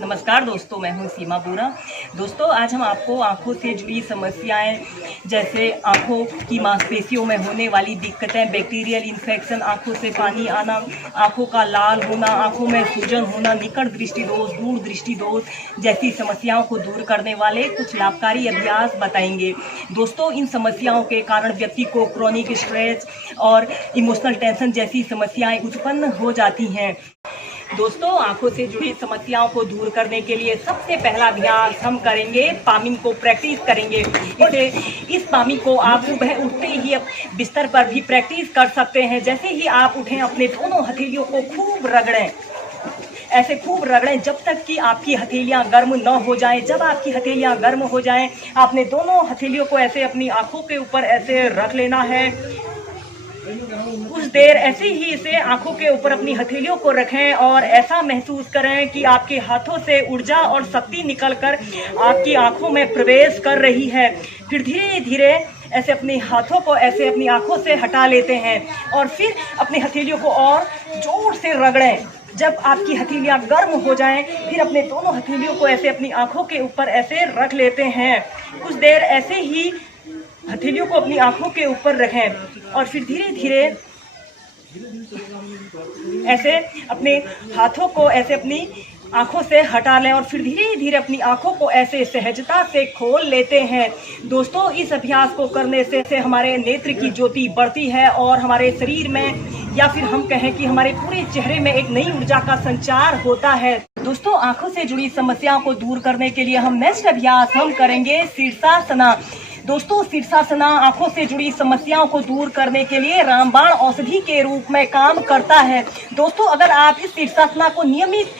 नमस्कार दोस्तों, मैं हूं सीमा बोरा। दोस्तों, आज हम आपको आंखों से जुड़ी समस्याएं जैसे आंखों की मांसपेशियों में होने वाली दिक्कतें, बैक्टीरियल इन्फेक्शन, आंखों से पानी आना, आंखों का लाल होना, आंखों में सूजन होना, निकट दृष्टि दोष, दूर दृष्टि दोष जैसी समस्याओं को दूर करने वाले कुछ लाभकारी अभ्यास बताएंगे। दोस्तों, इन समस्याओं के कारण व्यक्ति को क्रॉनिक स्ट्रेस और इमोशनल टेंशन जैसी समस्याएं उत्पन्न हो जाती हैं। दोस्तों, आंखों से जुड़ी समस्याओं को दूर करने के लिए सबसे पहला अभ्यास हम करेंगे, पामिंग को प्रैक्टिस करेंगे। इस पामिंग को आप सुबह उठते ही बिस्तर पर भी प्रैक्टिस कर सकते हैं। जैसे ही आप उठें, अपने दोनों हथेलियों को खूब रगड़ें, ऐसे खूब रगड़ें जब तक कि आपकी हथेलियां गर्म न हो जाएं। जब आपकी हथेलियां गर्म हो जाएं, आपने दोनों हथेलियों को ऐसे अपनी आंखों के ऊपर ऐसे रख लेना है। कुछ देर ऐसे ही इसे आंखों के ऊपर अपनी हथेलियों को रखें और ऐसा महसूस करें कि आपके हाथों से ऊर्जा और शक्ति निकलकर आपकी आंखों में प्रवेश कर रही है। फिर धीरे धीरे ऐसे अपने हाथों को ऐसे अपनी आंखों से हटा लेते हैं और फिर अपनी हथेलियों को और जोर से रगड़ें। जब आपकी हथेलियां गर्म हो जाएं, फिर अपने दोनों हथेलियों को ऐसे अपनी आंखों के ऊपर ऐसे रख लेते हैं। कुछ देर ऐसे ही हथेलियों को अपनी आंखों के ऊपर रखें और फिर धीरे धीरे ऐसे अपने हाथों को ऐसे अपनी आंखों से हटा लें और फिर धीरे धीरे अपनी आंखों को ऐसे सहजता से खोल लेते हैं। दोस्तों, इस अभ्यास को करने से हमारे नेत्र की ज्योति बढ़ती है और हमारे शरीर में या फिर हम कहें कि हमारे पूरे चेहरे में एक नई ऊर्जा का संचार होता है। दोस्तों, आंखों से जुड़ी समस्याओं को दूर करने के लिए हम नेक्स्ट अभ्यास हम करेंगे शीर्षासना। दोस्तों, शीर्षासना आंखों से जुड़ी समस्याओं को दूर करने के लिए रामबाण औषधि के रूप में काम करता है। दोस्तों, अगर आप इस शीर्षासना को नियमित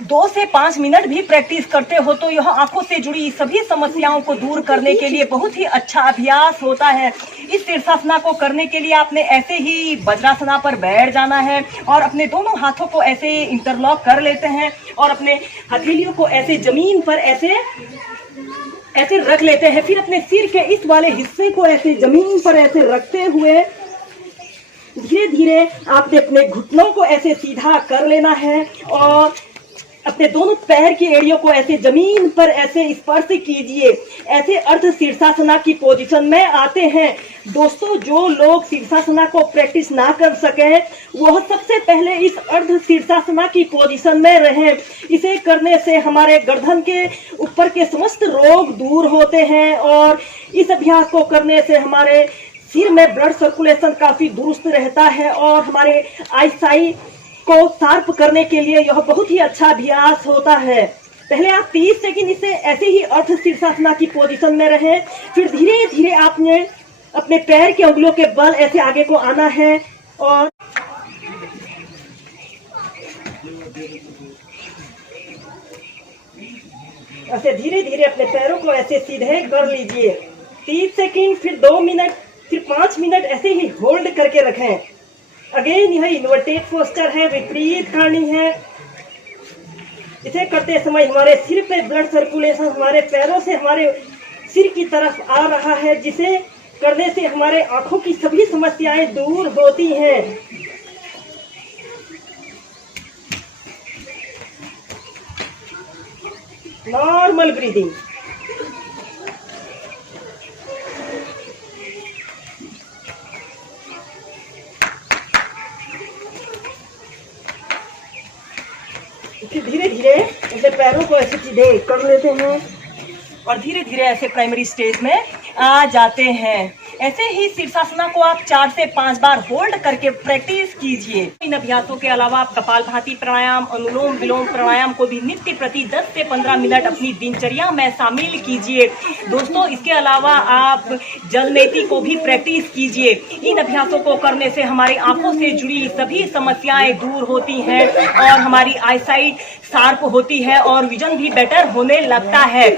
2 से 5 मिनट भी प्रैक्टिस करते हो तो यह आंखों से जुड़ी सभी समस्याओं को दूर करने के लिए बहुत ही अच्छा अभ्यास होता है। इस शीर्षासना को करने के लिए आपने ऐसे ही वज्रासना पर बैठ जाना है और अपने दोनों हाथों को ऐसे इंटरलॉक कर लेते हैं और अपने हथेलियों को ऐसे जमीन पर ऐसे रख लेते हैं। फिर अपने सिर के इस वाले हिस्से को ऐसे जमीन पर ऐसे रखते हुए धीरे धीरे आपने अपने घुटनों को ऐसे सीधा कर लेना है और अपने दोनों पैर की एड़ियों को ऐसे जमीन पर ऐसे स्पर्श कीजिए। ऐसे अर्ध शीर्षासना की पोजीशन में आते हैं। दोस्तों, जो लोग शीर्षासना को प्रैक्टिस ना कर सके वह सबसे पहले इस अर्ध शीर्षासना की पोजीशन में रहें। इसे करने से हमारे गर्दन के ऊपर के समस्त रोग दूर होते हैं और इस अभ्यास को करने से हमारे सिर में ब्लड सर्कुलेशन काफी दुरुस्त रहता है और हमारे आईसाइट को शार्प करने के लिए यह बहुत ही अच्छा अभ्यास होता है। पहले आप 30 सेकंड इसे ऐसे ही अर्ध शीर्षासना की पोजीशन में रहें। फिर धीरे धीरे आपने अपने पैर के उंगलियों के बल ऐसे आगे को आना है और ऐसे धीरे धीरे अपने पैरों को ऐसे सीधे कर लीजिए। 30 सेकंड, फिर 2 मिनट, फिर 5 मिनट ऐसे ही होल्ड करके रखें। अगेन यह इन्वर्टेड पोस्टर है, विपरीत करनी है। इसे करते समय हमारे सिर पे ब्लड सर्कुलेशन हमारे पैरों से हमारे सिर की तरफ आ रहा है, जिसे करने से हमारे आंखों की सभी समस्याएं दूर होती हैं। Normal breathing. धीरे धीरे ऐसे पैरों को ऐसे सीधे कर लेते हैं और धीरे धीरे ऐसे प्राइमरी स्टेज में आ जाते हैं। ऐसे ही शीर्षासना को आप 4 से 5 बार होल्ड करके प्रैक्टिस कीजिए। इन अभ्यासों के अलावा आप कपालभाति प्राणायाम, अनुलोम विलोम प्राणायाम को भी नित्य प्रति 10 से 15 मिनट अपनी दिनचर्या में शामिल कीजिए। दोस्तों, इसके अलावा आप जलनेति को भी प्रैक्टिस कीजिए। इन अभ्यासों को करने से हमारी आंखों से जुड़ी सभी समस्याएं दूर होती हैं और हमारी आईसाइट शार्प होती है और विजन भी बेटर होने लगता है।